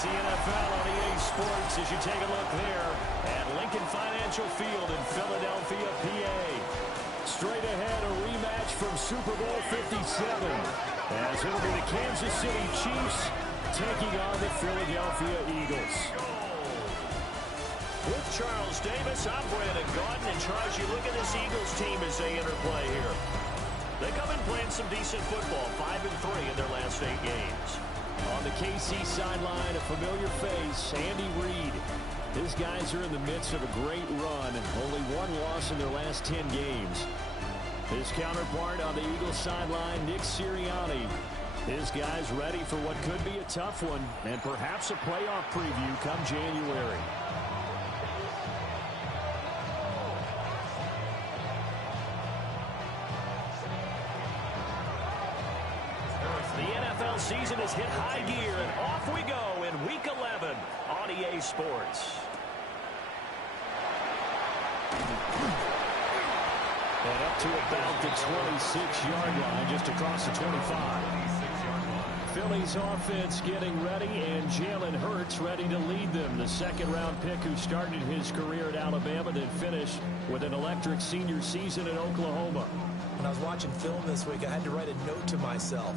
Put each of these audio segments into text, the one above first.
It's the NFL on EA Sports as you take a look there at Lincoln Financial Field in Philadelphia, PA. Straight ahead, a rematch from Super Bowl 57 as it'll be the Kansas City Chiefs taking on the Philadelphia Eagles. With Charles Davis, I'm Brandon Gaudin, and Charles, you look at this Eagles team as they interplay here. They come in playing some decent football, 5-3 in their last 8 games. On the KC sideline, a familiar face, Andy Reid. His guys are in the midst of a great run, and only one loss in their last 10 games. His counterpart on the Eagles sideline, Nick Sirianni. His guys ready for what could be a tough one, and perhaps a playoff preview come January. Season has hit high gear, and off we go in Week 11 on EA Sports. And up to about the 26-yard line, just across the 25. Philly's offense getting ready, and Jalen Hurts ready to lead them. The second-round pick who started his career at Alabama, then finished with an electric senior season in Oklahoma. When I was watching film this week, I had to write a note to myself.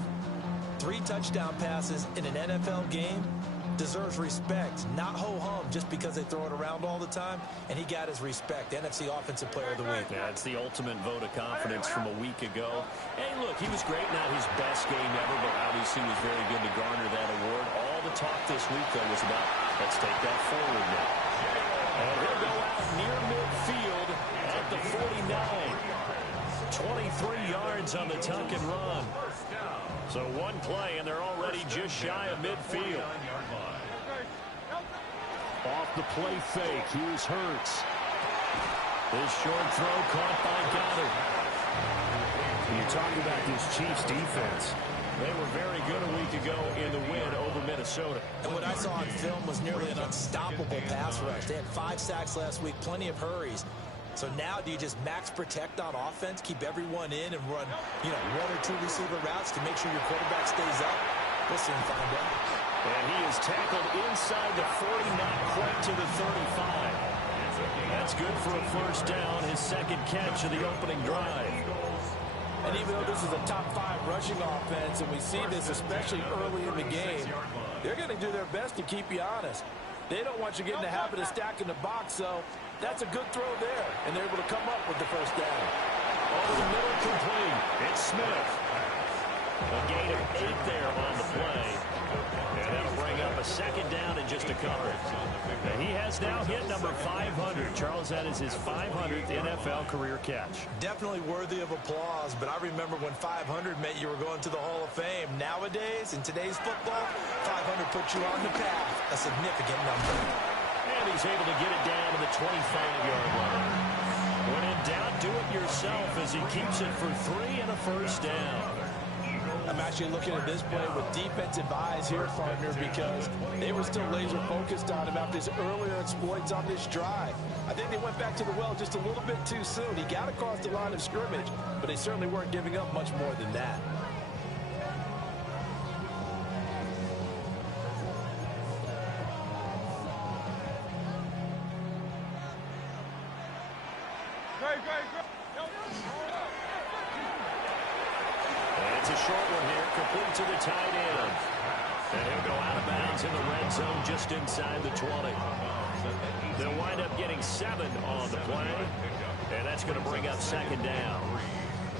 3 touchdown passes in an NFL game deserves respect, not ho-hum just because they throw it around all the time, and he got his respect. NFC Offensive Player of the Week. Yeah, it's the ultimate vote of confidence from a week ago. Hey, look, he was great, not his best game ever, but obviously was very good to garner that award. All the talk this week, though, was about, let's take that forward now. And he'll go out near midfield at the 49. 23 yards on the tuck and run. So one play, and they're already just shy of midfield. Off the play fake, here's Hurts. This short throw caught by Goddard. You talk about this Chiefs defense. They were very good a week ago in the win over Minnesota. And what I saw on film was nearly an unstoppable pass rush. They had 5 sacks last week, plenty of hurries. So now do you just max protect on offense, keep everyone in, and run, 1 or 2 receiver routes to make sure your quarterback stays up? We'll soon find out. And he is tackled inside the 40, not quite to the 35. That's good for a first down, his second catch of the opening drive. And even though this is a top 5 rushing offense, and we see this especially early in the game, they're going to do their best to keep you honest. They don't want you getting the habit of stacking the box, so that's a good throw there, and they're able to come up with the first down. Over the middle, complete. It's Smith. A gain of 8 there on the play. And that'll bring up a second down in just a couple. And he has now hit number 500. Charles, that is his 500th NFL career catch. Definitely worthy of applause, but I remember when 500 meant you were going to the Hall of Fame. Nowadays, in today's football, 500 puts you on the path, a significant number. And he's able to get it down to the 25-yard line. When in doubt, do it yourself as he keeps it for 3 and a first down. I'm actually looking at this play with defensive eyes here, partner, because they were still laser focused on him after his earlier exploits on this drive. I think they went back to the well just a little bit too soon. He got across the line of scrimmage, but they certainly weren't giving up much more than that. It's a short one here, complete to the tight end. And he'll go out of bounds in the red zone just inside the 20. They'll wind up getting 7 on the play, and that's going to bring up second down.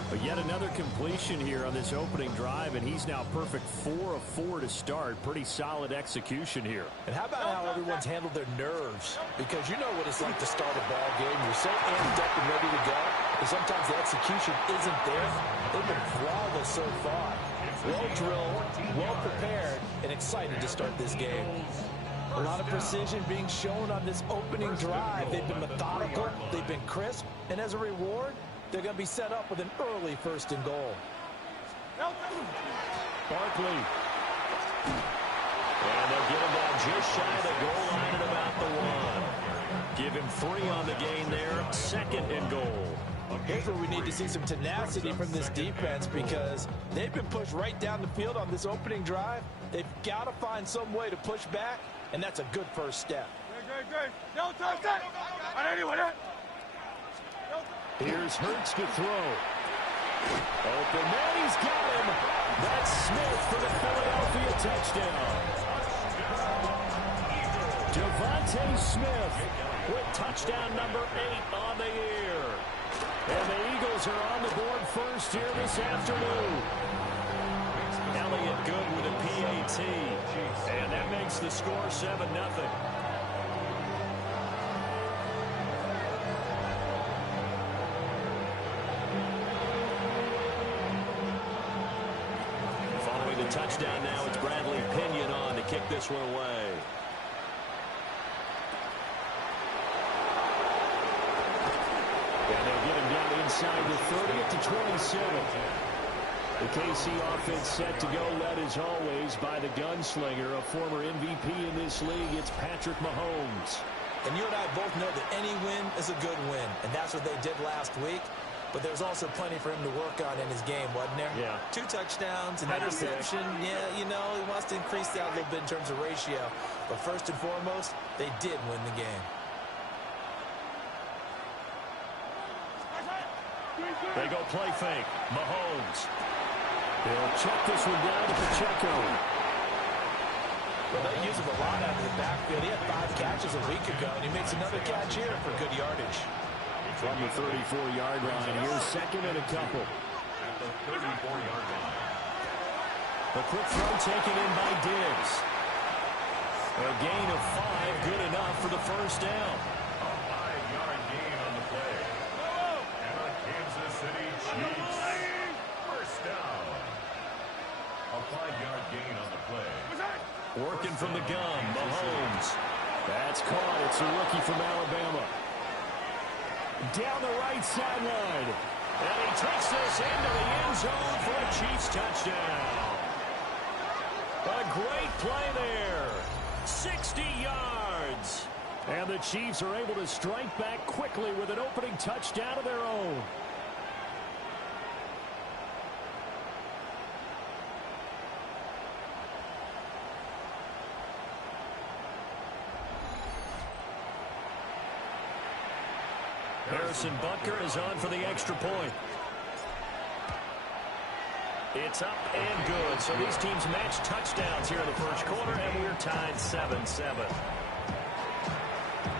But yet another completion here on this opening drive, and he's now perfect 4 of 4 to start. Pretty solid execution here. And how about how everyone's handled their nerves? Because you know what it's like to start a ball game. You're so amped up and ready to go, and sometimes the execution isn't there. They've been flawless so far. Well drilled, well prepared, and excited to start this game. A lot of precision being shown on this opening drive. They've been methodical, they've been crisp, and as a reward, they're going to be set up with an early first and goal. Barkley. And they'll get him down just shy of the goal line at about the 1. Give him 3 on the gain there. Second and goal. Here's where we need to see some tenacity from this defense because they've been pushed right down the field on this opening drive. They've got to find some way to push back, and that's a good first step. Here's Hurts to throw. Open man, he's got him. That's Smith for the Philadelphia touchdown. Devontae Smith with touchdown number 8 on the year. And the Eagles are on the board first here this afternoon. Elliott good with a PAT. And that makes the score 7-0. Following the touchdown now, it's Bradley Pinion on to kick this one away. And they'll get him down inside the 30 to 27. The KC offense set to go, led as always by the gunslinger, a former MVP in this league. It's Patrick Mahomes. And you and I both know that any win is a good win, and that's what they did last week. But there's also plenty for him to work on in his game, wasn't there? Yeah. 2 touchdowns, an interception. Yeah, you know, he wants to increase that a little bit in terms of ratio. But first and foremost, they did win the game. They go play fake. Mahomes. He'll check this one down to Pacheco. Well, they use him a lot out of the backfield. He had 5 catches a week ago, and he makes another catch here for good yardage. From the 34-yard line, here's second and a couple. At the 34-yard line. A quick throw taken in by Diggs. A gain of 5, good enough for the first down. A 5-yard gain on the play. And the Kansas City Chiefs. First down. A 5-yard gain on the play. Working from the gun, Mahomes. That's caught. It's a rookie from Alabama. Down the right sideline. And he takes this into the end zone for a Chiefs touchdown. A great play there. 60 yards. And the Chiefs are able to strike back quickly with an opening touchdown of their own. Harrison Butker is on for the extra point. It's up and good. So these teams match touchdowns here in the first quarter, and we're tied 7-7.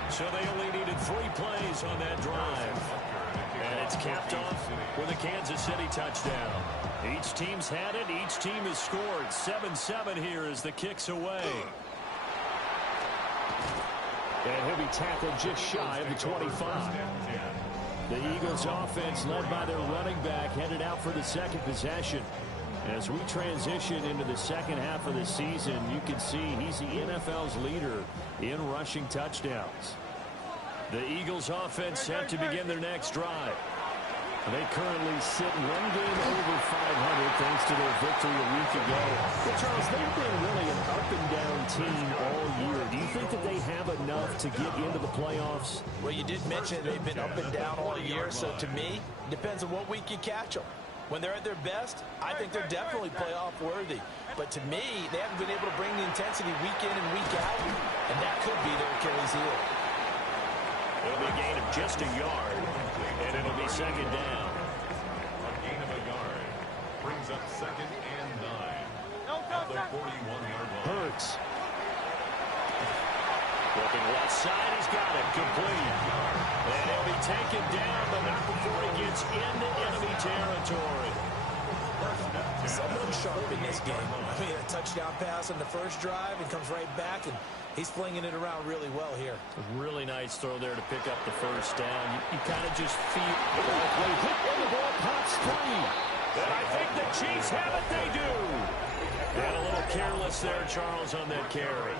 So they only needed 3 plays on that drive. And it's capped off with a Kansas City touchdown. Each team's had it. Each team has scored. 7-7 here as the kick's away. And he'll be tackled just shy of the 25. The Eagles offense led by their running back headed out for the second possession. As we transition into the second half of the season, you can see he's the NFL's leader in rushing touchdowns. The Eagles offense set to begin their next drive. They currently sit 1 game over 500 thanks to their victory a week ago. But Charles, they've been really an up-and-down team all year. Do you think that they have enough to get into the playoffs? Well, you did mention they've been up and down all year, so to me, it depends on what week you catch them. When they're at their best, I think they're definitely playoff worthy. But to me, they haven't been able to bring the intensity week in and week out, and that could be their Achilles heel. It'll be a gain of just a yard, and it'll be second down. A gain of a yard brings up second and 9. At the 41-yard line. Hurts. Looking left side, he's got it. Complete. And he'll be taken down, but not before he gets into enemy territory. Someone sharp in this game. I mean, a touchdown pass on the first drive and comes right back, and he's flinging it around really well here. A really nice throw there to pick up the first down. You kind of just feel like hit when the ball pops free. And I think the Chiefs have it. They do. And a little careless there, Charles, on that carry.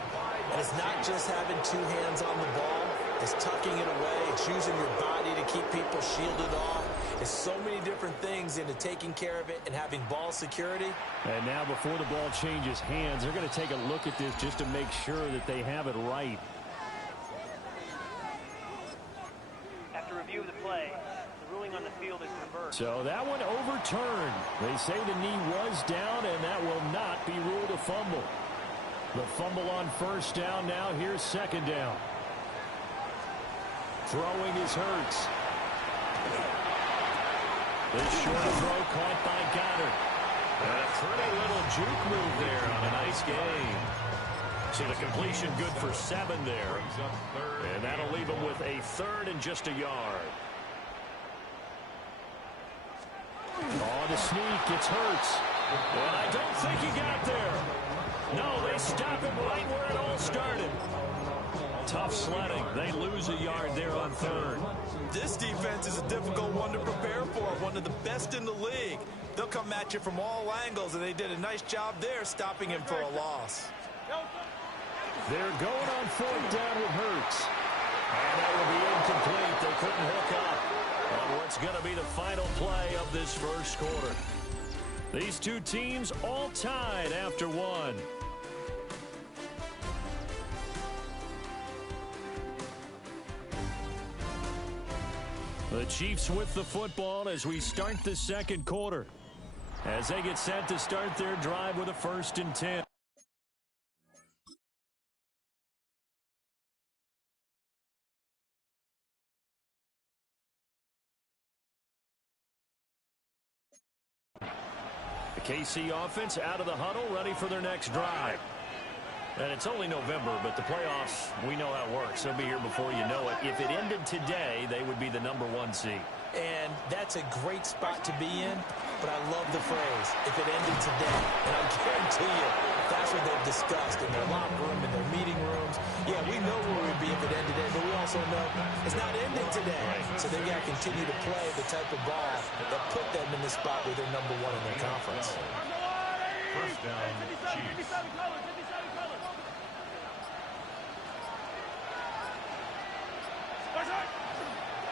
And it's not just having 2 hands on the ball. It's tucking it away. It's using your body to keep people shielded off. It's so many different things into taking care of it and having ball security. And now before the ball changes hands, they're going to take a look at this just to make sure that they have it right. After review of the play, the ruling on the field So that one overturned. They say the knee was down, and that will not be ruled a fumble. The fumble on first down now. Here's second down. Throwing is Hurts. This short throw caught by Goddard. And a pretty little juke move there on a nice game. So the completion good for 7 there. And that'll leave him with a third and just a yard. Oh, the sneak. It's Hurts. And I don't think he got there. No, they stop him right where it all started. Tough sledding. They lose a yard there on third. This defense is a difficult one to prepare for. One of the best in the league. They'll come at you from all angles, and they did a nice job there stopping him for a loss. They're going on fourth down with Hurts. And that will be incomplete. They couldn't hook up on what's going to be the final play of this first quarter. These two teams all tied after one. The Chiefs with the football as we start the second quarter. As they get set to start their drive with a 1st and 10. The KC offense out of the huddle, ready for their next drive. And it's only November, but the playoffs, we know how it works. They'll be here before you know it. If it ended today, they would be the #1 seed. And that's a great spot to be in, but I love the phrase, if it ended today. And I guarantee you, that's what they've discussed in their locker room, in their meeting rooms. Yeah, we know where we'd be if it ended today, but we also know it's not ending today. So they've got to continue to play the type of ball that put them in the spot where they're #1 in their conference. First down, Chiefs.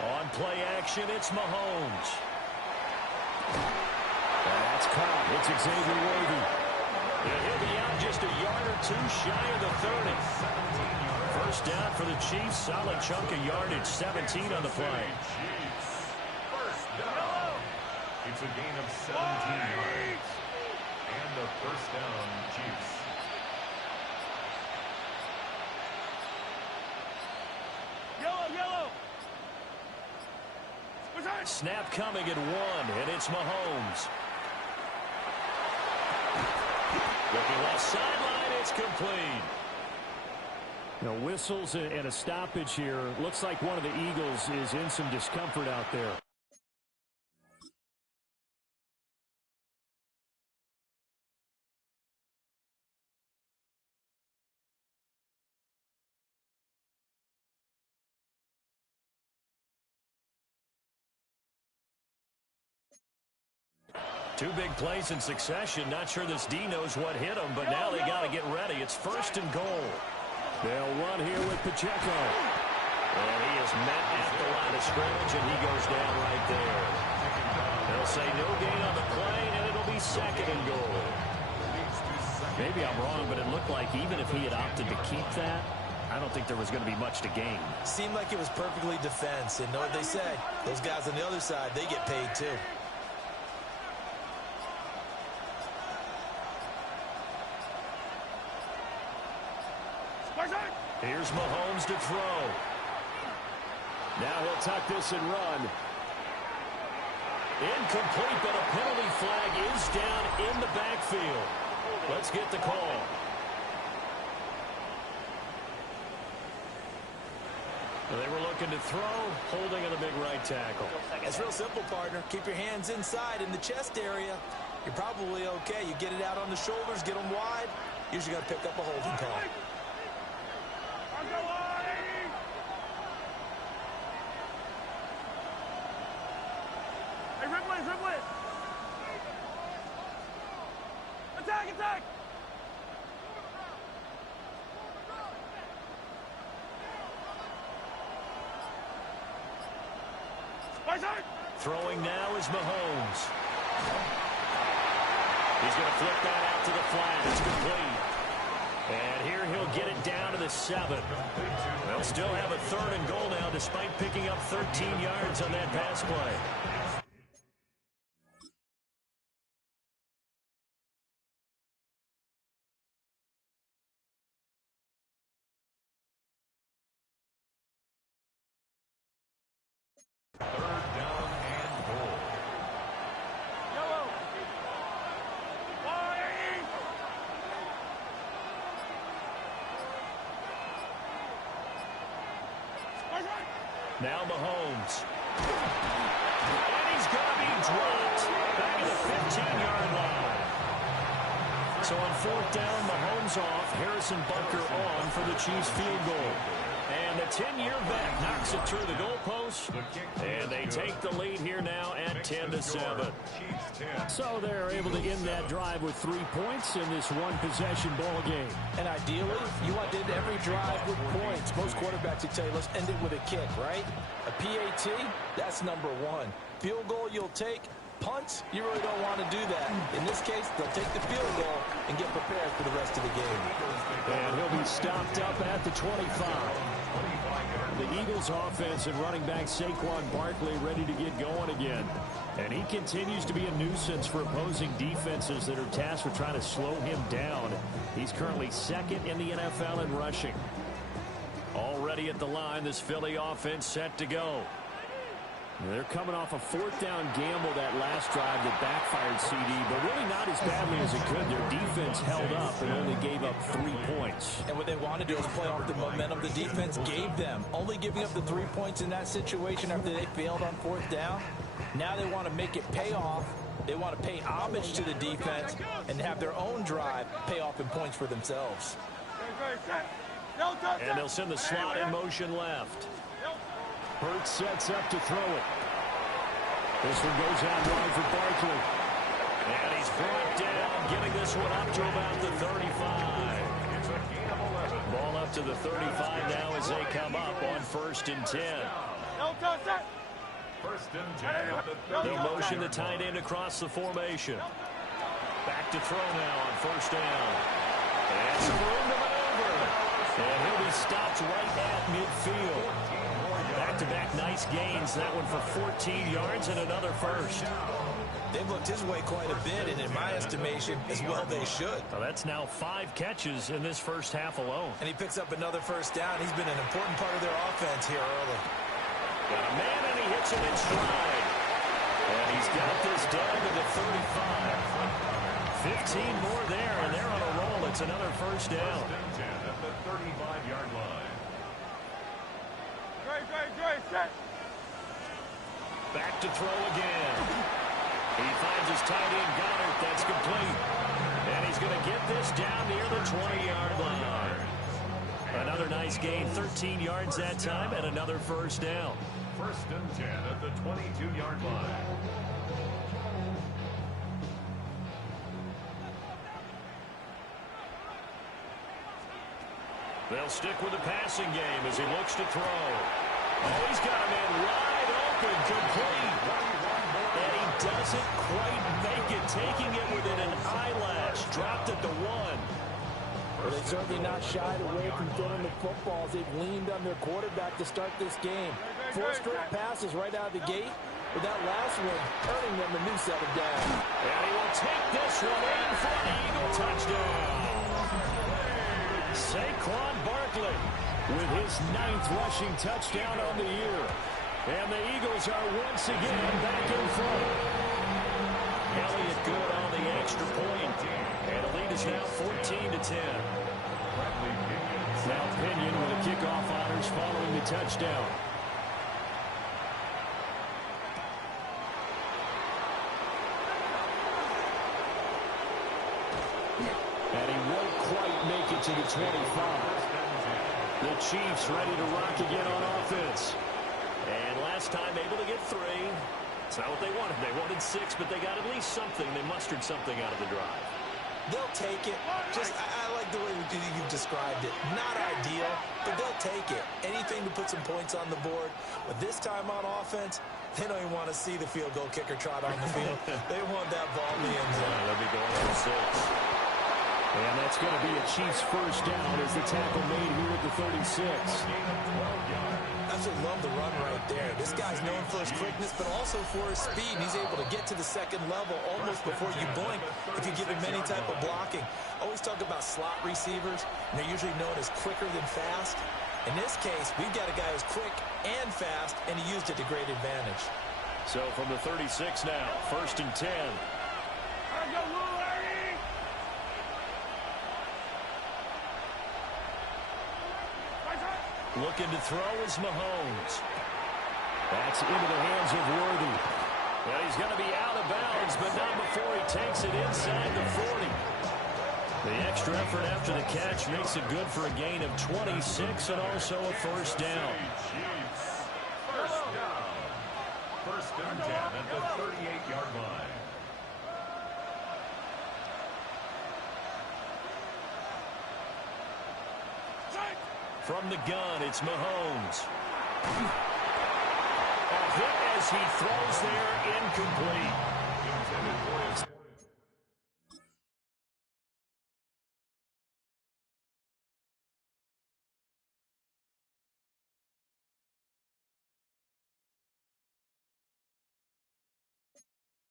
On play action, it's Mahomes. And that's caught. It's Xavier Worthy. And he'll be out just a yard or two shy of the 30. First down for the Chiefs. Solid chunk of yardage. 17 on the play. First down. It's a gain of 17 yards. And a first down, Chiefs. Snap coming at 1, and it's Mahomes. Looking left sideline, it's complete. Now whistles and a stoppage here. Looks like one of the Eagles is in some discomfort out there. Two big plays in succession. Not sure this D knows what hit him, but now they got to get ready. It's 1st and goal. They'll run here with Pacheco. And he is met at the line of scrimmage, and he goes down right there. They'll say no gain on the play, and it'll be 2nd and goal. Maybe I'm wrong, but it looked like even if he had opted to keep that, I don't think there was going to be much to gain. Seemed like it was perfectly defense. And know what they say? Those guys on the other side, they get paid too. Here's Mahomes to throw. Now he'll tuck this and run. Incomplete, but a penalty flag is down in the backfield. Let's get the call. They were looking to throw, holding on the big right tackle. It's real simple, partner. Keep your hands inside in the chest area. You're probably okay. You get it out on the shoulders, get them wide. Usually got to pick up a holding call. Hey, Ripley, Ripley! Attack, attack! Throwing now is Mahomes. He's going to flip that out to the flat. It's complete. And here he'll get it down to the 7. They'll still have a 3rd and goal now despite picking up 13 yards on that pass play. Now Mahomes. And he's going to be dropped back at the 15-yard line. So on fourth down, Mahomes off, Harrison Butker on for the Chiefs field goal. And the 10-year vet knocks it through the goalpost. And they take the lead here now at 10-7. So they're able to end that drive with 3 points in this one-possession ball game. And ideally, you want to end every drive with points. Most quarterbacks would tell you, let's end it with a kick, right? A PAT, that's number one. Field goal you'll take. Punts, you really don't want to do that. In this case, they'll take the field goal and get prepared for the rest of the game. And he'll be stopped up at the 25. The Eagles offense and running back Saquon Barkley ready to get going again. And he continues to be a nuisance for opposing defenses that are tasked with trying to slow him down. He's currently second in the NFL in rushing. Already at the line, this Philly offense set to go. They're coming off a fourth down gamble that last drive that backfired CD, but really not as badly as it could. Their defense held up and only gave up 3 points. And what they want to do is play off the momentum the defense gave them. Only giving up the 3 points in that situation after they failed on fourth down. Now they want to make it pay off. They want to pay homage to the defense and have their own drive pay off in points for themselves. And they'll send the slot in motion left. Hurts sets up to throw it. This one goes out wide for Barkley. And he's brought down, getting this one up to about the 35. Ball up to the 35 now as they come up on 1st and 10. First and 10. He motioned the tight end across the formation. Back to throw now on 1st down. And some room to maneuver. And he'll be stopped right at midfield. Back-to-back nice gains. That one for 14 yards and another first. They've looked his way quite a bit, and in my estimation, as well they should. Well, that's now 5 catches in this first half alone. And he picks up another first down. He's been an important part of their offense here early. Got a man, and he hits him in stride. And he's got this down to the 35. 15 more there, and they're on a roll. It's another first down. At the 35-yard line. Back to throw again. He finds his tight end, Goddard. That's complete. And he's going to get this down near the 20-yard line. Another nice gain, 13 yards that time, and another first down. First and 10 at the 22-yard line. They'll stick with the passing game as he looks to throw. Oh, he's got a man wide open, complete. And he doesn't quite make it, taking it within an eyelash. Dropped at the 1. Well, they've certainly not shied away from throwing the footballs. They've leaned on their quarterback to start this game. 4 straight passes right out of the gate, with that last one earning them a new set of downs. And he will take this one in for an Eagle touchdown. Saquon Barkley with his 9th rushing touchdown on the year. And the Eagles are once again back in front. Elliott good on the extra point. And the lead is now 14-10. Now Pinion with the kickoff honors following the touchdown. And he won't quite make it to the 25. The Chiefs ready to rock again on offense. And last time able to get 3. It's not what they wanted. They wanted 6, but they got at least something. They mustered something out of the drive. They'll take it. I like the way you've described it. Not ideal, but they'll take it. Anything to put some points on the board. But this time on offense, they don't even want to see the field goal kicker trot on the field. They want that ball in the end zone. They'll be going for 6. And that's going to be a Chiefs first down as the tackle made here at the 36. I just love the run right there. This guy's known for his quickness, but also for his speed. And he's able to get to the second level almost before you blink if you give him any type of blocking. Always talk about slot receivers, and they're usually known as quicker than fast. In this case, we've got a guy who's quick and fast, and he used it to great advantage. So from the 36 now, 1st and 10. Looking to throw is Mahomes. That's into the hands of Worthy. Well, he's going to be out of bounds, but not before he takes it inside the 40. The extra effort after the catch makes it good for a gain of 26 and also a first down. First down. First and 10 at the 38-yard line. From the gun, it's Mahomes. A hit as he throws there, incomplete. Intended for his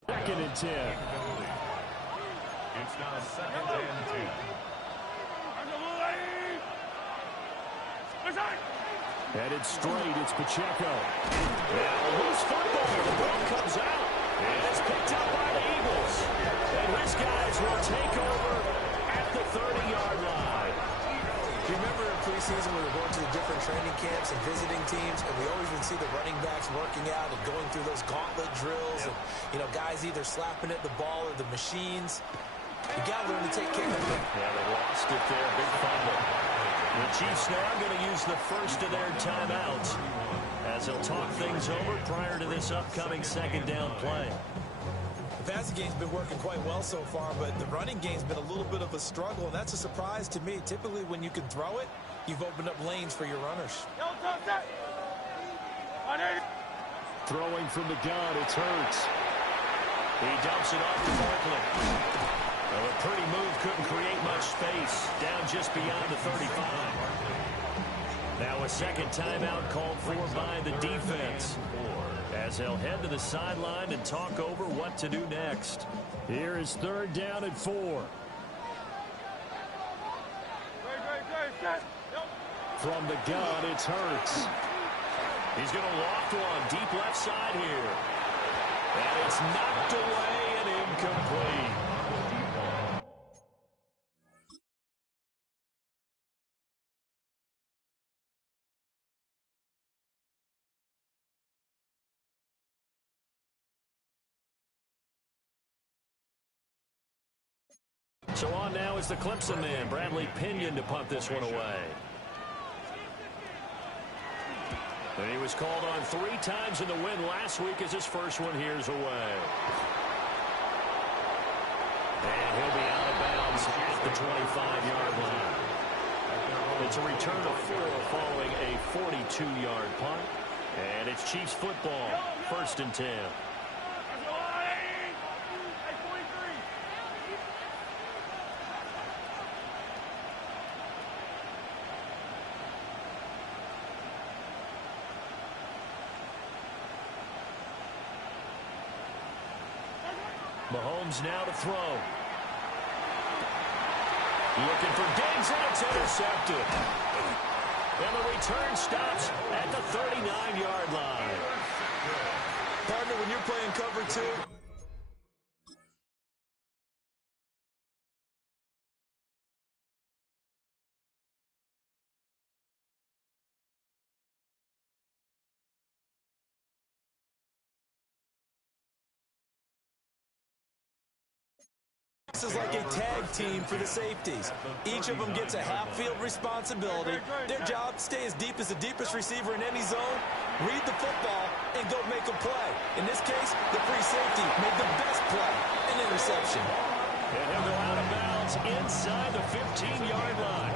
Second and 10. It's now second and 10. Headed straight, it's Pacheco. Now loose football, the ball comes out. And it's picked up by the Eagles. And his guys will take over at the 30-yard line. You remember in preseason we were going to the different training camps and visiting teams, and we always would see the running backs working out and going through those gauntlet drills. And, you know, guys either slapping at the ball or the machines. You got to learn to take care of it. Yeah, they lost it there. Big fumble. The Chiefs now going to use the first of their timeouts as they'll talk things over prior to this upcoming second down play. The passing game's been working quite well so far, but the running game's been a little bit of a struggle, and that's a surprise to me. Typically, when you can throw it, you've opened up lanes for your runners. Throwing from the gun, it's Hurts. He dumps it off to Barkley. Well, a pretty move couldn't create much space. Down just beyond the 35. Now a second timeout called for by the defense, as they'll head to the sideline and talk over what to do next. Here is third down and 4. From the gun, it's Hurts. He's going to loft one deep left side here. And it's knocked away and incomplete. So on now is the Clemson man, Bradley Pinion, to punt this one away. And he was called on 3 times in the win last week as his first one here's away. And he'll be out of bounds at the 25-yard line. It's a return of 4 following a 42-yard punt. And it's Chiefs football, first and 10. Mahomes now to throw. Looking for Diggs, and it's intercepted. And the return stops at the 39-yard line. Partner, when you're playing cover 2, this is like a tag team for the safeties. Each of them gets a half-field responsibility. Their job, stay as deep as the deepest receiver in any zone, read the football, and go make a play. In this case, the free safety made the best play, an interception. And he'll go out of bounds inside the 15-yard line.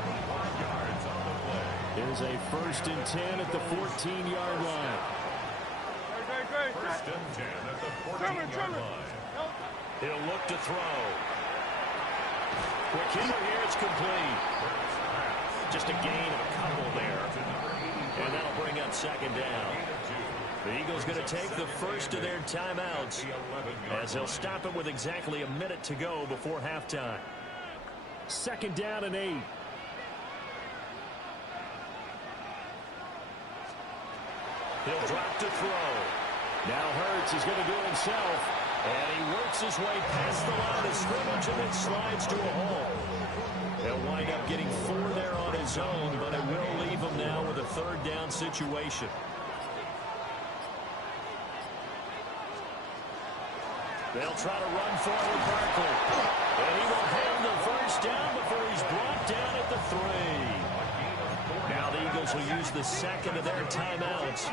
There's a first and 10 at the 14-yard line. First and 10 at the 14-yard line. He'll look to throw. Quick hitter here, it's complete. Just a gain of a couple there. And that'll bring up second down. The Eagles going to take the first of their timeouts as they'll stop it with exactly a minute to go before halftime. Second down and 8. He'll drop to throw. Now Hurts is going to do it himself. And he works his way past the line of scrimmage and then slides to a hole. He'll wind up getting 4 there on his own, but it will leave him now with a third down situation. They'll try to run for it with Barkley. And he will have the first down before he's brought down at the 3. Now the Eagles will use the second of their timeouts.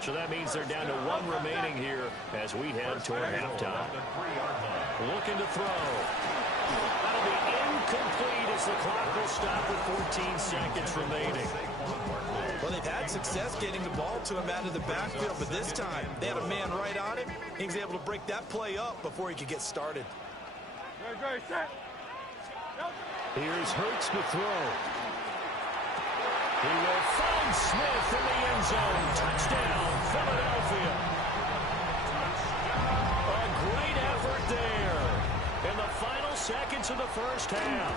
So that means they're down to 1 remaining here as we head toward halftime. Looking to throw. That'll be incomplete as the clock will stop with 14 seconds remaining. Well, they've had success getting the ball to him out of the backfield, but this time they had a man right on him. He was able to break that play up before he could get started. Here's Hurts to throw. He will find Smith in the end zone. Touchdown, Philadelphia. A great effort there in the final seconds of the first half.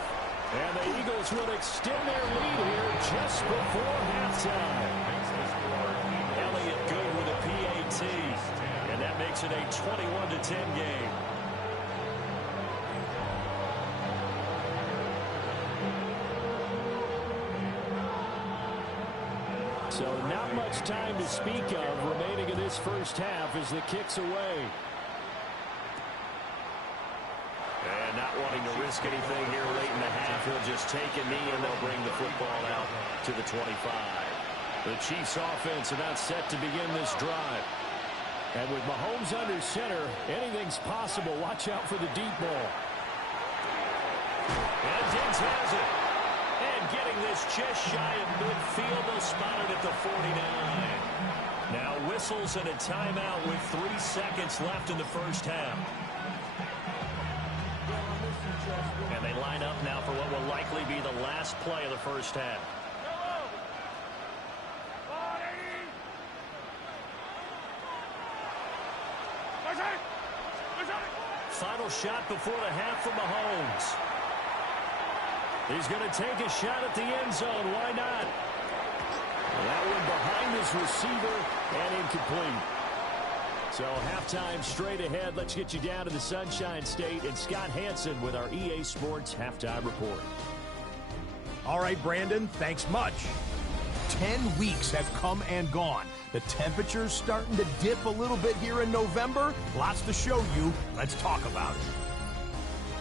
And the Eagles will extend their lead here just before halftime. Elliott good with a PAT. And that makes it a 21-10 game. So not much time to speak of remaining in this first half as the kick's away. And not wanting to risk anything here late in the half, he'll just take a knee and they'll bring the football out to the 25. The Chiefs offense about set to begin this drive. And with Mahomes under center, anything's possible. Watch out for the deep ball. And Diggs has it. And getting this just shy of midfield, they'll spot it at the 49. Now whistles and a timeout with 3 seconds left in the first half. And they line up now for what will likely be the last play of the first half. Final shot before the half for Mahomes. He's going to take a shot at the end zone. Why not? That one behind his receiver and incomplete. So halftime straight ahead. Let's get you down to the Sunshine State and Scott Hansen with our EA Sports Halftime Report. All right, Brandon, thanks much. 10 weeks have come and gone. The temperature's starting to dip a little bit here in November. Lots to show you. Let's talk about it.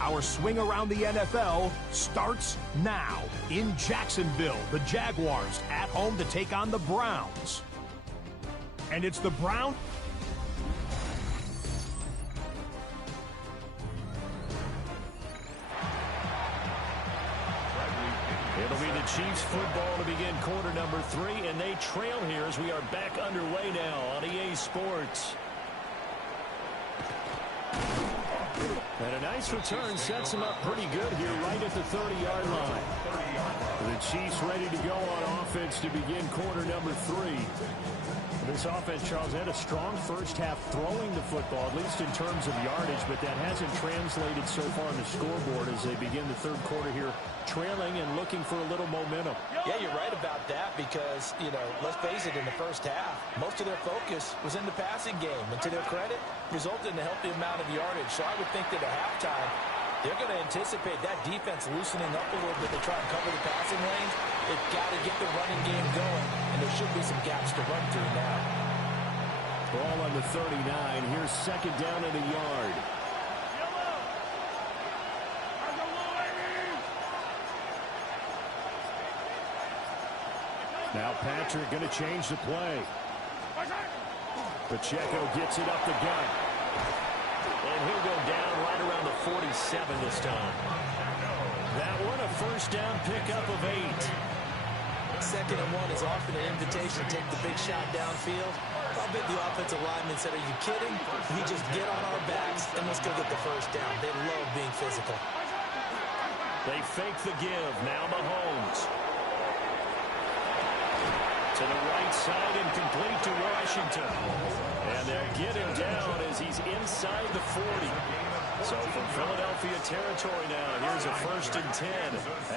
Our swing around the NFL starts now. In Jacksonville, the Jaguars at home to take on the Browns. And it's the Browns. It'll be the Chiefs football to begin quarter number 3, and they trail here as we are back underway now on EA Sports. And a nice return sets them up pretty good here right at the 30-yard line. The Chiefs ready to go on offense to begin quarter number 3. This offense, Charles, had a strong first half throwing the football, at least in terms of yardage, but that hasn't translated so far on the scoreboard as they begin the third quarter here, trailing and looking for a little momentum. Yeah, you're right about that because, let's face it, in the first half, most of their focus was in the passing game. And to their credit, resulted in a healthy amount of yardage. So I would think that at halftime, they're going to anticipate that defense loosening up a little bit to try and cover the passing lanes. They've got to get the running game going, and there should be some gaps to run through now. Ball on the 39. Here's second down and a yard. Now Patrick going to change the play. Pacheco gets it up the gut. And he'll go down right around the 47 this time. That one a first down pickup of 8. Second and 1 is often an invitation to take the big shot downfield. I bet the offensive lineman said, are you kidding? We just get on our backs and let's go get the first down. They love being physical. They fake the give. Now Mahomes. To the right side and complete to Washington. And they'll get him down as he's inside the 40. So from Philadelphia territory now, here's a 1st and 10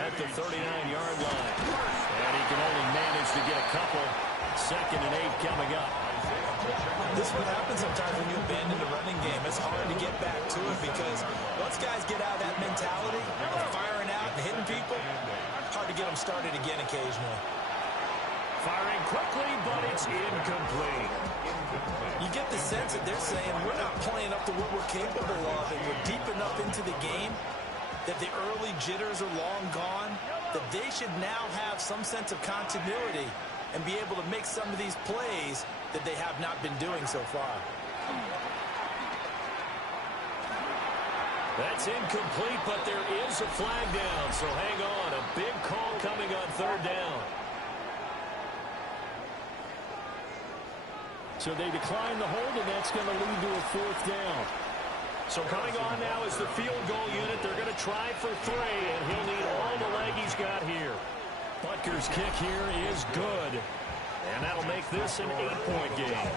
at the 39-yard line. And he can only manage to get a couple. 2nd and 8 coming up. This is what happens sometimes when you abandon the running game. It's hard to get back to it because once guys get out of that mentality of firing out and hitting people, it's hard to get them started again occasionally. Firing quickly, but It's incomplete. You get the sense that they're saying we're not playing up to what we're capable of, and we're deep enough into the game that the early jitters are long gone, that they should now have some sense of continuity and be able to make some of these plays that they have not been doing so far. That's incomplete, but there is a flag down, so hang on. A big call coming on third down. So they decline the hold, and that's going to lead to a fourth down. So coming on now is the field goal unit. They're going to try for 3, and he'll need all the leg he's got here. Butker's kick here is good, and that'll make this an 8-point game.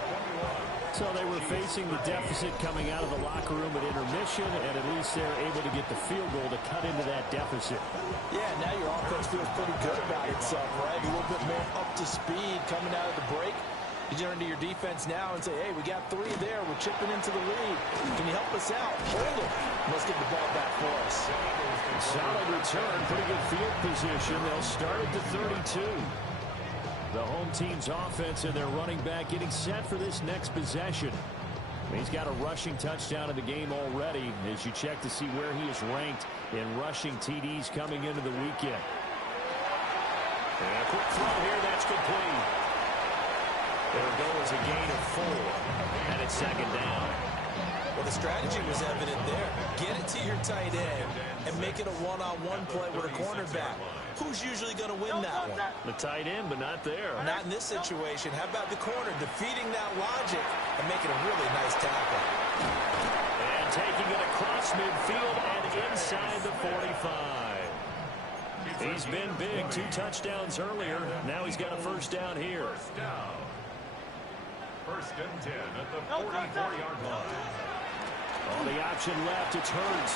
So they were facing the deficit coming out of the locker room at intermission, and at least they're able to get the field goal to cut into that deficit. Yeah, now your offense feels pretty good about itself, right? A little bit more up to speed coming out of the break. You turn to your defense now and say, hey, we got 3 there. We're chipping into the lead. Can you help us out? Hold them. Let's get the ball back for us. Solid return. Pretty good field position. They'll start at the 32. The home team's offense and their running back getting set for this next possession. He's got a rushing touchdown in the game already as you check to see where he is ranked in rushing TDs coming into the weekend. And a quick throw here. That's complete. It'll go as a gain of 4, and it's second down. Well, the strategy was evident there. Get it to your tight end and make it a one-on-one play with a cornerback. Who's usually going to win that one? The tight end, but not there. Not in this situation. How about the corner defeating that logic and making a really nice tackle? And taking it across midfield and inside the 45. He's been big. 2 touchdowns earlier. Now he's got a first down here. First and 10 at the 44-yard line. On the option left, it's Hurts.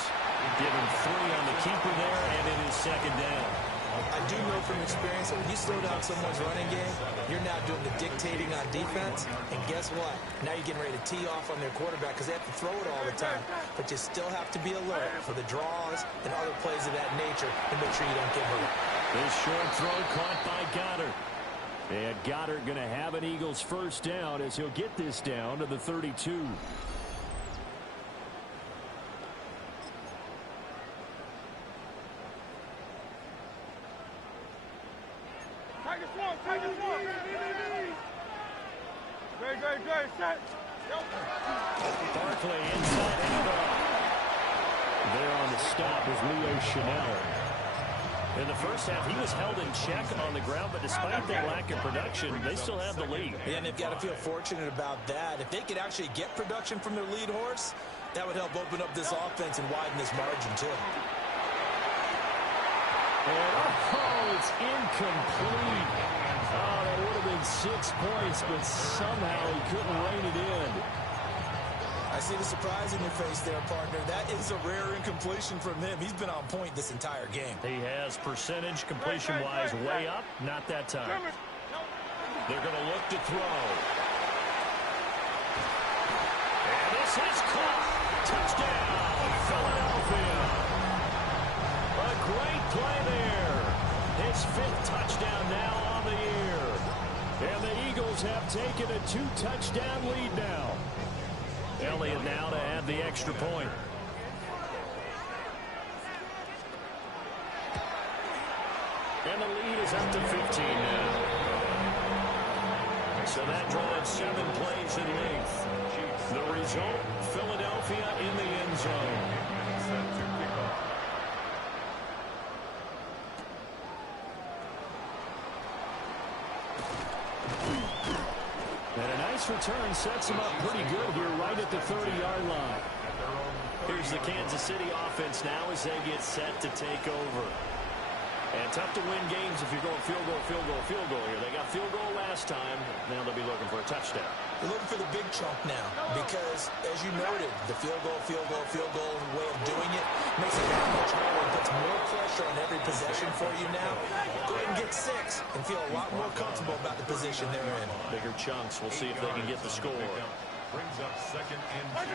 Give him 3 on the keeper there, and it is second down. I do know from experience that when you slow down someone's running game, you're now doing the dictating on defense. And guess what? Now you're getting ready to tee off on their quarterback because they have to throw it all the time. But you still have to be alert for the draws and other plays of that nature to make sure you don't get hurt. This short throw caught by Goddard. And Goddard going to have an Eagles first down as he'll get this down to the 32. Great, set. Barkley inside handoff. There on the stop is Leo Chanel. In the first half, he was held in check on the ground, but despite that lack of production, they still have the lead. Yeah, and they've got to feel fortunate about that. If they could actually get production from their lead horse, that would help open up this offense and widen this margin, too. And, oh, it's incomplete. Oh, that would have been 6 points, but somehow he couldn't rein it in. I see the surprise in your face there, partner. That is a rare incompletion from him. He's been on point this entire game. He has percentage completion-wise way up. Not that time. They're going to look to throw. And this is caught. Touchdown, Philadelphia. A great play there. His 5th touchdown now on the year. And the Eagles have taken a 2-touchdown lead now. Elliott now to add the extra point. And the lead is up to 15 now. So that drives 7 plays in length. The result, Philadelphia in the end zone. And a nice return sets him up pretty good here right at the 30-yard line. Here's the Kansas City offense now as they get set to take over. And tough to win games if you're going field goal, field goal, field goal here. They got field goal last time. Now they'll be looking for a touchdown. They're looking for the big chunk now because, as you noted, the field goal way of doing it makes it that much harder and puts more pressure on every possession for you now. Go ahead and get 6 and feel a lot more comfortable about the position they're in. Bigger chunks. We'll see if they can get the score. Brings up second and 2.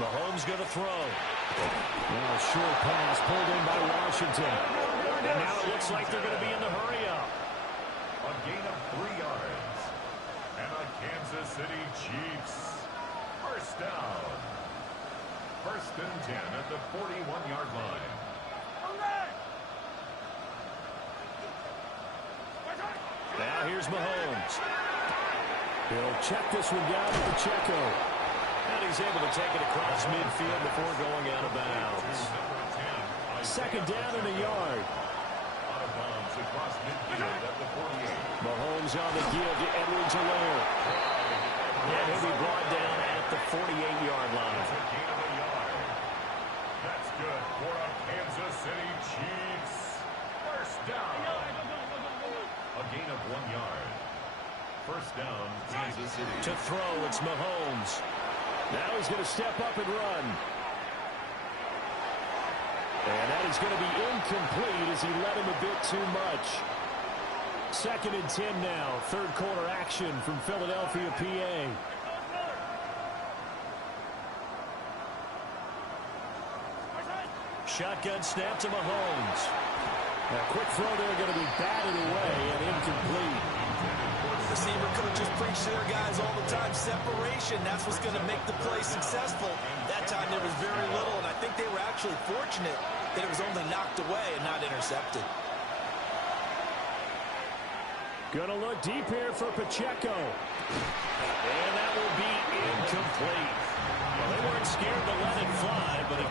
Mahomes going to throw. Now a short pass pulled in by Washington. And now it looks like they're going to be in the hurry up. A gain of 3 yards. City Chiefs. First down. First and 10 at the 41-yard line. Now here's Mahomes. He'll check this one down to Pacheco. And he's able to take it across midfield before going out of bounds. Second down and a yard. Out of bounds across midfield at the 48. Mahomes on the give to Edwards-Helaire. And he'll be brought down at the 48-yard line. Gain of a yard. That's good for our Kansas City Chiefs. First down. A gain of 1 yard. First down, Kansas City. To throw, it's Mahomes. Now he's going to step up and run. And that is going to be incomplete as he led him a bit too much. Second and 10 now. Third quarter action from Philadelphia, PA. Shotgun snap to Mahomes. A quick throw there going to be batted away and incomplete. Receiver coaches preach to their guys all the time. Separation, that's what's going to make the play successful. That time there was very little, and I think they were actually fortunate that it was only knocked away and not intercepted. Gonna look deep here for Pacheco. And that will be incomplete. Well, they weren't scared to let it fly, but it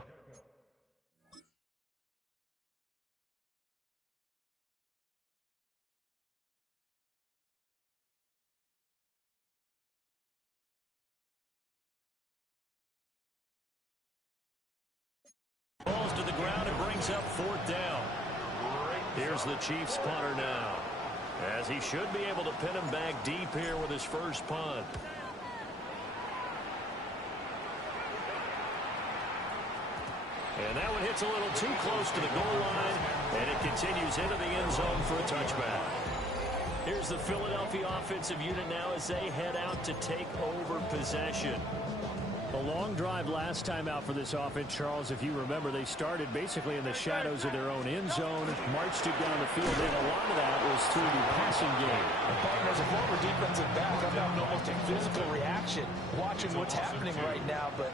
falls to the ground and brings up fourth down. Here's the Chiefs punter now, as he should be able to pin him back deep here with his first punt. And that one hits a little too close to the goal line, and it continues into the end zone for a touchback. Here's the Philadelphia offensive unit now as they head out to take over possession. A long drive last time out for this offense, Charles. If you remember, they started basically in the shadows of their own end zone, marched it down the field, and a lot of that was through the passing game. As a former defensive back, I'm having almost a physical reaction watching what's happening right now, but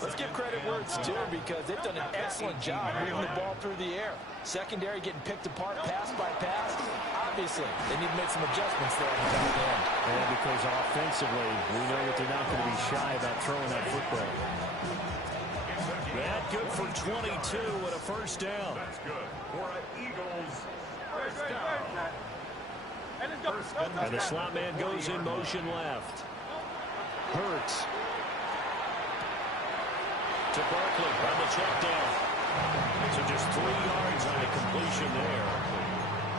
let's give credit where it's due because they've done an excellent job moving the ball through the air. Secondary getting picked apart pass by pass. Obviously, they need to make some adjustments there on the back end. And because offensively, we know that they're not going to be shy about throwing that football. That good for 22 and a first down. That's good for an Eagles first down. And the slot man goes in motion left. Hurts. To Barkley on the check down. So just 3 yards on the completion there.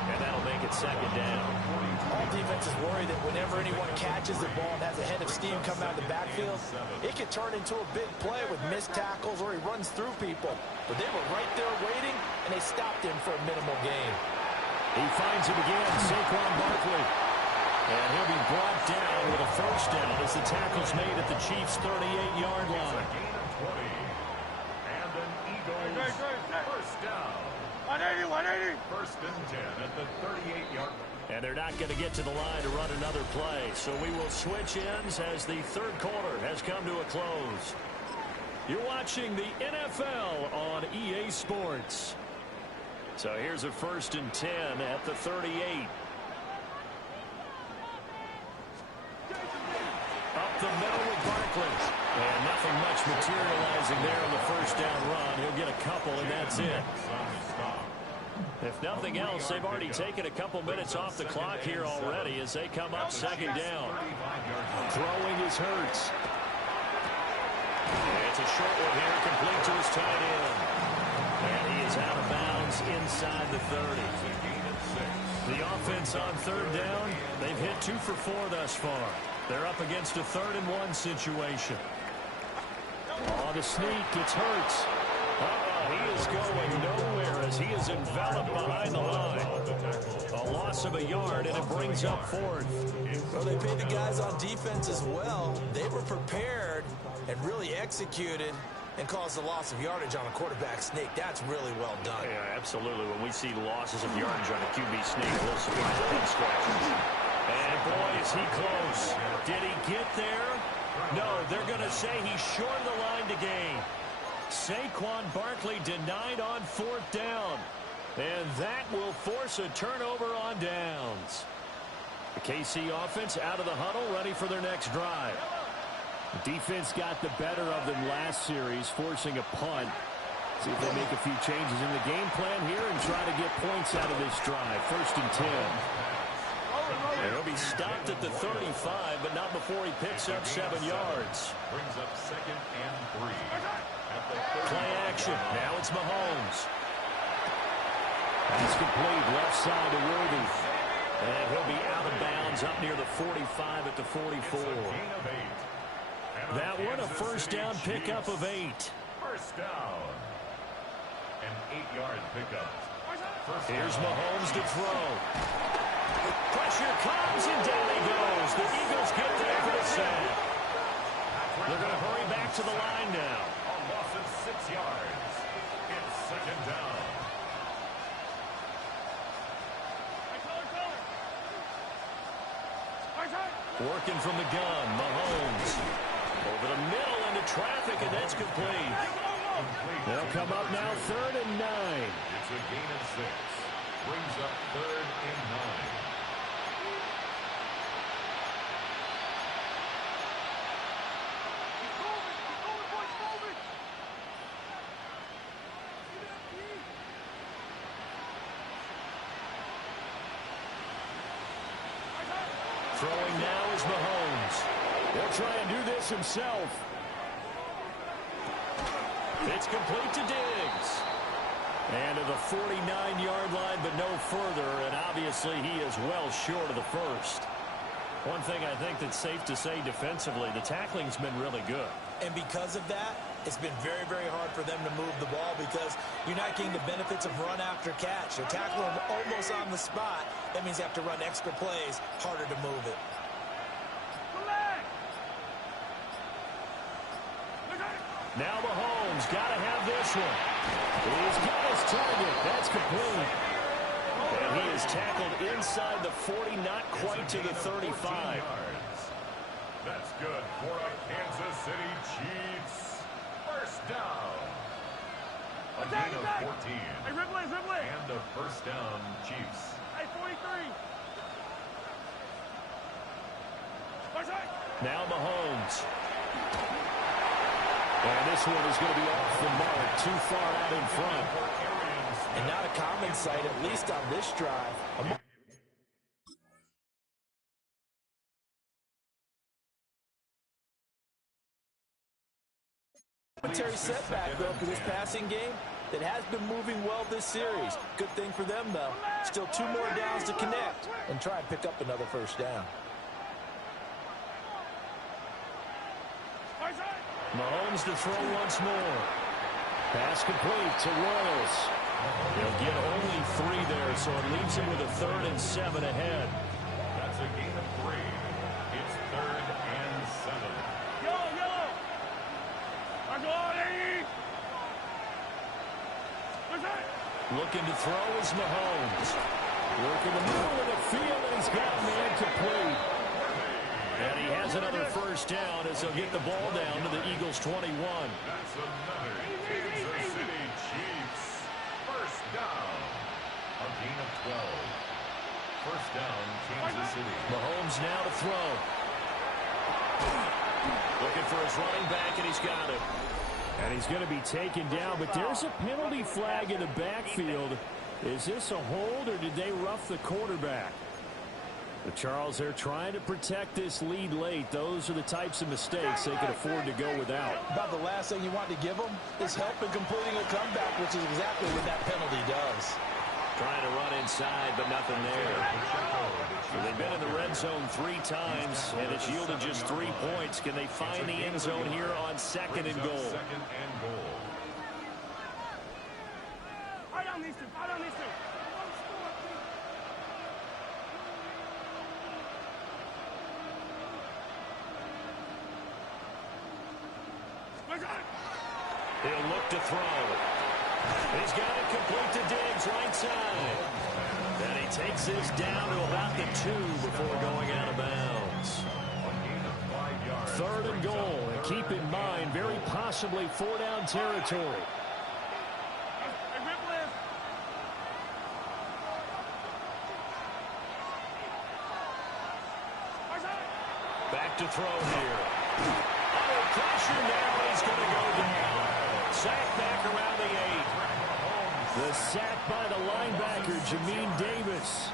And that'll make it second down. All defenses worry that whenever anyone catches the ball and has a head of steam come out of the backfield, it could turn into a big play with missed tackles or he runs through people. But they were right there waiting, and they stopped him for a minimal gain. He finds him again, Saquon Barkley. And he'll be brought down with a first down as the tackle's made at the Chiefs' 38-yard line. Gain of 20. And an Eagles first down. 180, 180. First and 10 at the 38-yard line. And they're not going to get to the line to run another play. So we will switch ends as the third quarter has come to a close. You're watching the NFL on EA Sports. So here's a first and 10 at the 38. Up the middle with Barkley. And nothing much materializing there on the first down run. He'll get a couple, and that's it. If nothing else, they've already taken a couple minutes off the clock here already as they come up second down. Throwing is Hurts. It's a short one here, complete to his tight end. And he is out of bounds inside the 30. The offense on third down, they've hit 2 for 4 thus far. They're up against a 3rd and 1 situation. On the sneak, it's Hurts. He is going nowhere as he is enveloped behind the line. A loss of a yard, and it brings up 4th. Well, they paid the guys on defense as well. They were prepared and really executed and caused a loss of yardage on a quarterback sneak. That's really well done. Yeah, absolutely. When we see losses of yardage on a QB sneak, a little surprise head scratches. And boy, is he close. Did he get there? No, they're going to say he's short of the line to gain. Saquon Barkley denied on 4th down. And that will force a turnover on downs. The KC offense out of the huddle, ready for their next drive. The defense got the better of them last series, forcing a punt. See if they make a few changes in the game plan here and try to get points out of this drive. 1st and 10. And he'll be stopped at the 35, but not before he picks up 7 yards. Brings up 2nd and 3. Play action. Now it's Mahomes. He's complete left side to Worthy. And he'll be out of bounds up near the 45 at the 44. That one a 1st down pickup of 8. 1st down. An 8-yard pickup. Here's Mahomes to throw. Pressure comes and down he goes. The Eagles get there for the sack. They're going to hurry back to the line now. A loss of 6 yards. It's 2nd down. Working from the gun, Mahomes. Over the middle into traffic, and that's complete. They'll come up now 3rd and 9. It's a gain of 6. Brings up 3rd and 9. Throwing now is Mahomes. He'll try and do this himself. It's complete to Diggs. And to the 49-yard line, but no further. And obviously he is well short of the 1st. One thing I think that's safe to say defensively, the tackling's been really good. And because of that, it's been very, very hard for them to move the ball because you're not getting the benefits of run after catch. They're tackling them almost on the spot. That means you have to run extra plays, harder to move it. Now Mahomes got to have this one. He's got his target. That's complete. And he is tackled inside the 40, not quite to the 35. That's good for a Kansas City Chiefs. 1st down. A gain of 14. Hey, Ripley. And a 1st down, Chiefs. Hey, 43. Now Mahomes. And this one is going to be off the mark, too far out in front. And not a common sight, at least on this drive. Momentary setback, though, for this passing game that has been moving well this series. Good thing for them, though. Still 2 more downs to connect and try and pick up another 1st down. Mahomes to throw once more. Pass complete to Royals. He'll get only 3 there, so it leaves him with a 3rd and 7 ahead. That's a gain of 3. It's 3rd and 7. Yellow. Looking to throw is Mahomes. Working the middle of the field, and he's got a man complete. And he has another 1st down as he'll get the ball down to the Eagles' 21. That's another Kansas City Chiefs. 1st down. A gain of 12. 1st down, Kansas City. Mahomes now to throw. Looking for his running back, and he's got it. And he's going to be taken down, but there's a penalty flag in the backfield. Is this a hold, or did they rough the quarterback? But Charles, they're trying to protect this lead late. Those are the types of mistakes they can afford to go without. About the last thing you want to give them is help in completing a comeback, which is exactly what that penalty does. Trying to run inside, but nothing there. So they've been in the red zone 3 times, and it's yielded just 3 points. Can they find the end zone here on 2nd and goal? 2nd and goal. Fight on these two. He'll look to throw. He's got it complete to Diggs, right side. And he takes this down to about the 2 before going out of bounds. 3rd and goal. And keep in mind, very possibly 4-down territory. Back to throw here. Under pressure now, he's going to go down. Sack back around the 8. The sack by the linebacker, Jamin Davis.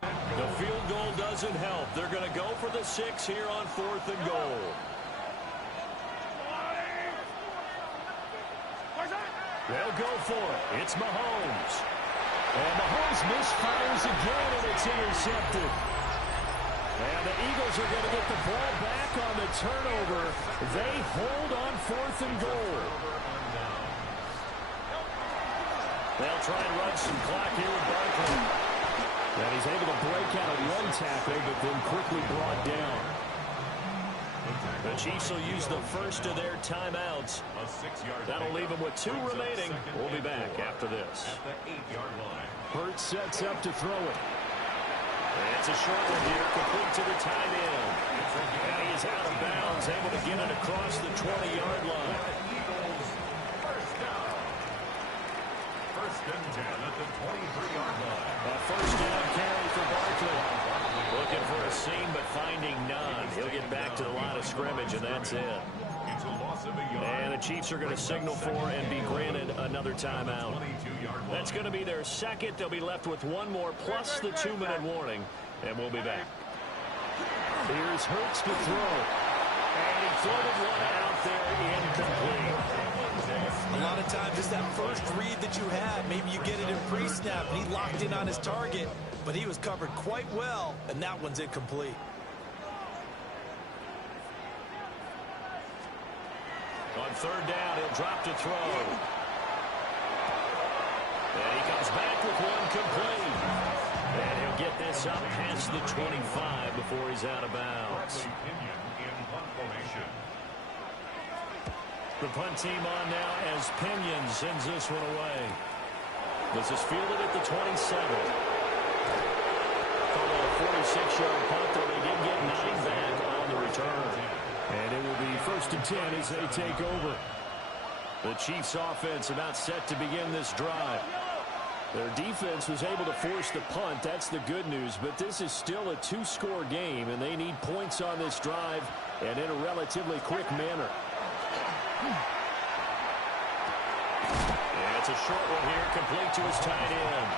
The field goal doesn't help. They're going to go for the 6 here on 4th and goal. They'll go for it. It's Mahomes. And Mahomes misfires again, and it's intercepted. And the Eagles are going to get the ball back on the turnover. They hold on 4th and goal. They'll try and run some clock here with Barkley. And he's able to break out of one tackle, but then quickly brought down. The Chiefs will use the first of their timeouts. That'll leave them with 2 remaining. We'll be back after this. Hurts sets up to throw it. It's a short one here, complete to the tight end. And he is out of bounds, able to get it across the 20-yard line. First and 10 at the 23-yard line. A first down carry for Barkley. Looking for a seam, but finding none. He'll get back to the line of scrimmage, and that's it. And the Chiefs are going to signal for and be granted another timeout. That's going to be their second. They'll be left with 1 more, plus the 2-minute warning, and we'll be back. Here's Hurts to throw. And he floated one out there, incomplete. A lot of times, just that first read that you had, maybe you get it in pre-snap, and he locked in on his target, but he was covered quite well, and that one's incomplete. On 3rd down, he'll drop to throw. And he comes back with one complete. And he'll get this up past the 25 before he's out of bounds. The punt team on now as Pinion sends this one away. This is fielded at the 27. Called a 46-yard punt, though they did get 9 back on the return. And it will be 1st and 10 as they take over. The Chiefs offense about set to begin this drive. Their defense was able to force the punt. That's the good news. But this is still a 2-score game, and they need points on this drive and in a relatively quick manner. And it's a short one here, complete to his tight end.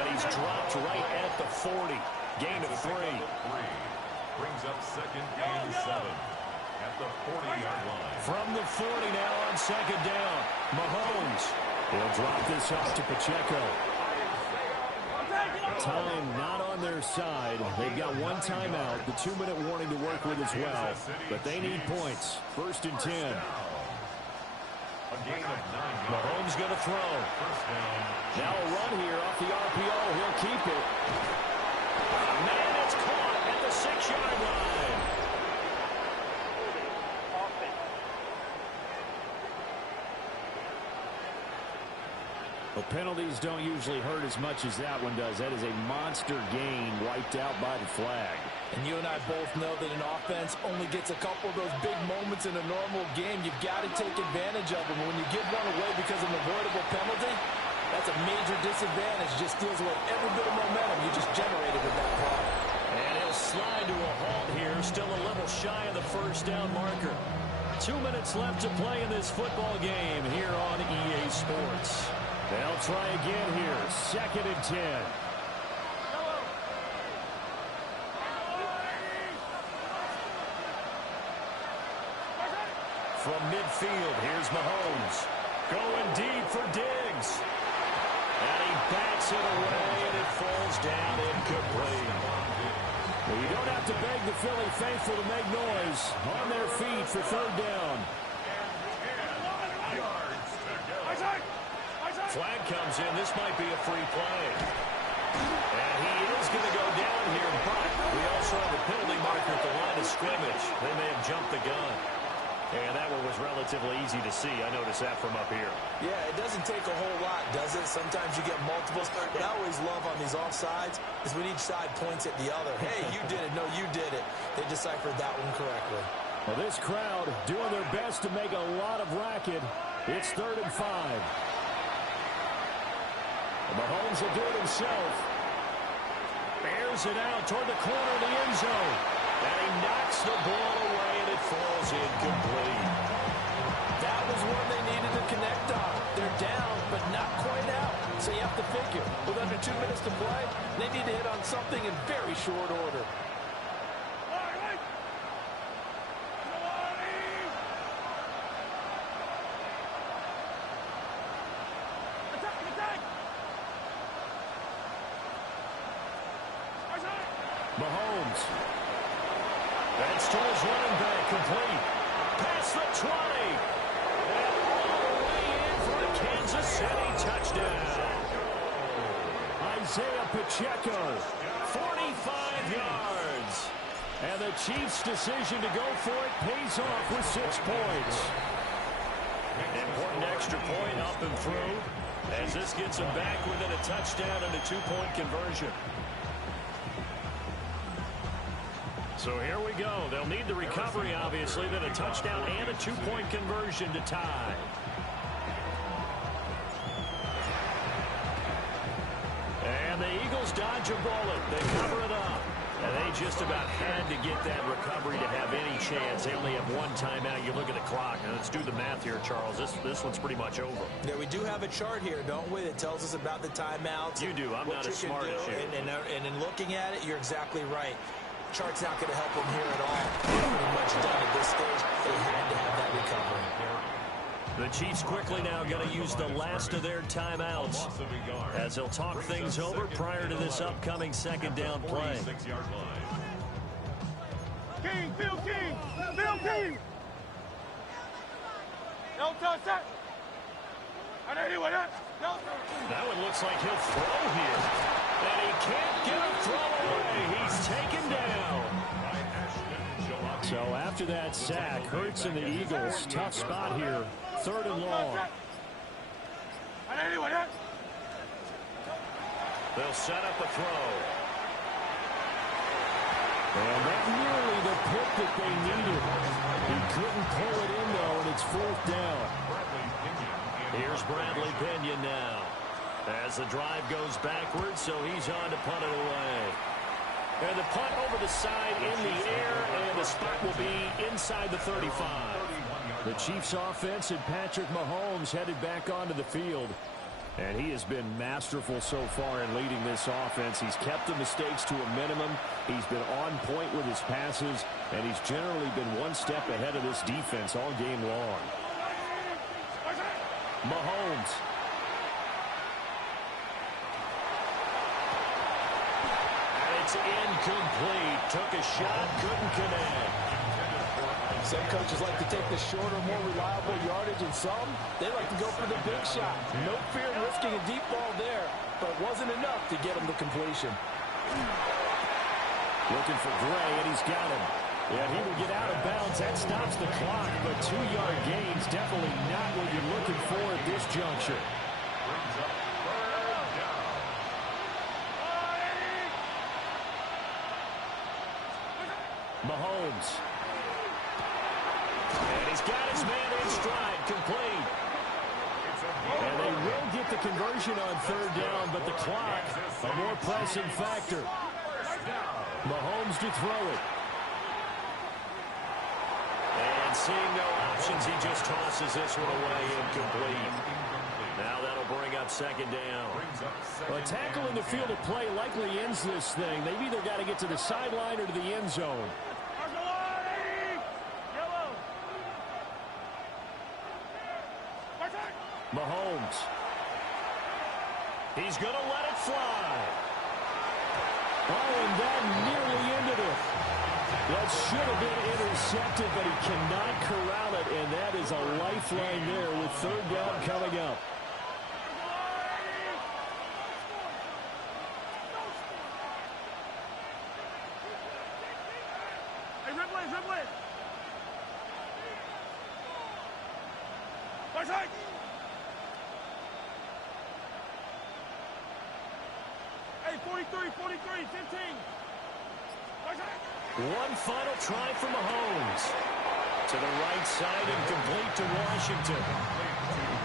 And he's dropped right at the 40. Gain of 3. Brings up 2nd and 7 at the 40-yard line. From the 40 now on 2nd down. Mahomes. He'll drop this off to Pacheco. Time not on their side. They've got 1 timeout, the 2-minute warning to work with as well. But they need points. 1st and 10. Mahomes going to throw. Now a run here off the RPO. He'll keep it. Man, it's caught at the 6-yard line. Well, penalties don't usually hurt as much as that one does. That is a monster gain wiped out by the flag. And you and I both know that an offense only gets a couple of those big moments in a normal game. You've got to take advantage of them. When you give one away because of an avoidable penalty, that's a major disadvantage. Just steals away every bit of momentum you just generated with that play. And he'll slide to a halt here, still a little shy of the 1st down marker. 2 minutes left to play in this football game here on EA Sports. They'll try again here, 2nd and 10. From midfield, here's Mahomes. Going deep for Diggs. And he bats it away, and it falls down incomplete. Well, you don't have to beg the Philly faithful to make noise. On their feet for 3rd down. Flag comes in. This might be a free play. And he is going to go down here, but we also have a penalty marker at the line of scrimmage. They may have jumped the gun. And that one was relatively easy to see. I noticed that from up here. Yeah, it doesn't take a whole lot, does it? Sometimes you get multiples. What I always love on these offsides is when each side points at the other. Hey, you did it. No, you did it. They deciphered that one correctly. Well, this crowd doing their best to make a lot of racket. It's 3rd and 5. Mahomes will do it himself. Bears it out toward the corner of the end zone. And he knocks the ball away, and it falls incomplete. That was one they needed to connect on. They're down, but not quite out. So you have to figure, with under 2 minutes to play, they need to hit on something in very short order. Mahomes. That's to his running back, complete. Past the 20. And all the way in for a Kansas City touchdown. Isaiah Pacheco, 45 yards. And the Chiefs' decision to go for it pays off with 6 points. Important extra point up and through as this gets them back within a touchdown and a 2-point conversion. So here we go. They'll need the recovery, obviously, then a touchdown and a 2-point conversion to tie. And the Eagles dodge a bullet. They cover it up. And they just about had to get that recovery to have any chance. They only have 1 timeout. You look at the clock. Now let's do the math here, Charles. This one's pretty much over. Yeah, we do have a chart here, don't we, that tells us about the timeouts. You do. I'm not as smart as you. And in looking at it, you're exactly right. Chart's not going to help them here at all. They're pretty much done at this stage. They had to have that recovery. The Chiefs quickly now going to use the last of their timeouts as they'll talk things over prior to this upcoming 2nd down play. King, Bill King, Bill King. Don't touch that. That one looks like he'll throw here. And he can't get a throw away. He's taken down. So after that sack, Hurts and the Eagles, tough spot here. 3rd and long. They'll set up a throw. And that nearly the pick that they needed. He couldn't pull it in, though, and it's 4th down. Here's Bradley Pinion now. As the drive goes backwards, so he's on to punt it away. And the punt over the side in the air, and the spot will be inside the 35. The Chiefs offense and Patrick Mahomes headed back onto the field. And he has been masterful so far in leading this offense. He's kept the mistakes to a minimum. He's been on point with his passes, and he's generally been 1 step ahead of this defense all game long. Mahomes. And it's incomplete. Took a shot, couldn't connect. Some coaches like to take the shorter, more reliable yardage, and some, they like to go for the big shot. No fear in risking a deep ball there, but it wasn't enough to get him to completion. Looking for Gray, and he's got him. Yeah, he will get out of bounds. That stops the clock, but 2-yard gains definitely not what you're looking for at this juncture. Mahomes. And he's got his man in stride, complete. And they will get the conversion on 3rd down, but the clock, a more pressing factor. Mahomes to throw it. And seeing no options, he just tosses this one away, incomplete. Now that'll bring up 2nd down. Well, a tackle in the field of play likely ends this thing. They've either got to get to the sideline or to the end zone. Mahomes. He's going to let it fly. Oh, and that nearly ended it. That should have been intercepted, but he cannot corral it, and that is a lifeline there with 3rd down coming up. Hey, 43, 43, 15. One final try for Mahomes. To the right side and complete to Washington.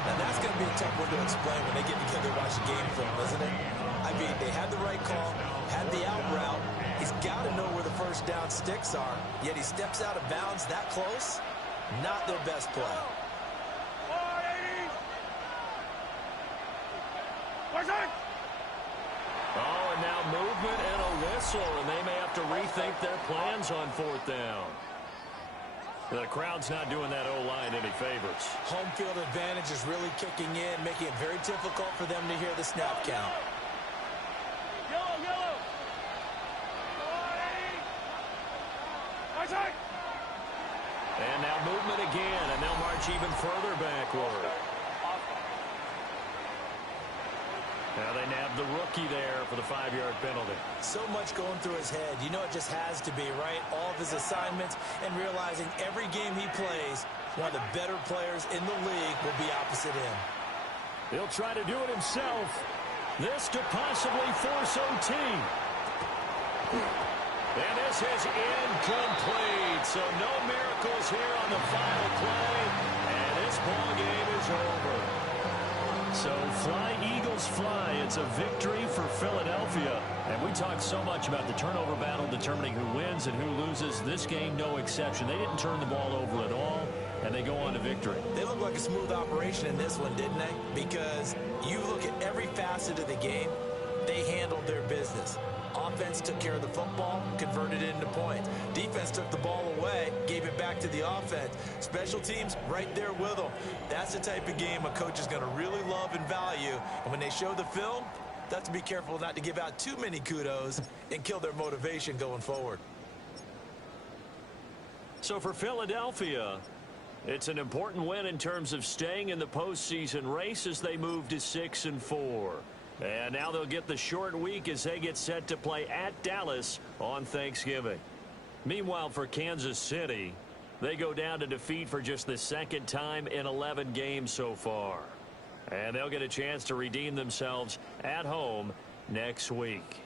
Now that's going to be a tough one to explain when they get together to watch the game film, isn't it? I mean, they had the right call, had the out route. He's got to know where the first down sticks are, yet he steps out of bounds that close. Not their best play. Oh, and now movement and a whistle, and they may have to rethink their plans on fourth down. The crowd's not doing that O-line any favors. Home field advantage is really kicking in, making it very difficult for them to hear the snap count. Yellow, yellow. And now movement again, and they'll march even further backward. Now they nabbed the rookie there for the 5-yard penalty. So much going through his head. You know it just has to be, right? All of his assignments and realizing every game he plays, one of the better players in the league will be opposite him. He'll try to do it himself. This to possibly force OT. And this is incomplete. So no miracles here on the final play. And this ball game is over. So fly, Eagles, fly. It's a victory for Philadelphia. And we talked so much about the turnover battle determining who wins and who loses. This game, no exception. They didn't turn the ball over at all, and they go on to victory. They look like a smooth operation in this one, didn't they? Because you look at every facet of the game, they handled their business. Offense took care of the football, converted it into points. Defense took the ball away, gave it back to the offense. Special teams right there with them. That's the type of game a coach is going to really love and value. And when they show the film, they have to be careful not to give out too many kudos and kill their motivation going forward. So for Philadelphia, it's an important win in terms of staying in the postseason race as they move to 6-4. And now they'll get the short week as they get set to play at Dallas on Thanksgiving. Meanwhile, for Kansas City, they go down to defeat for just the second time in 11 games so far. And they'll get a chance to redeem themselves at home next week.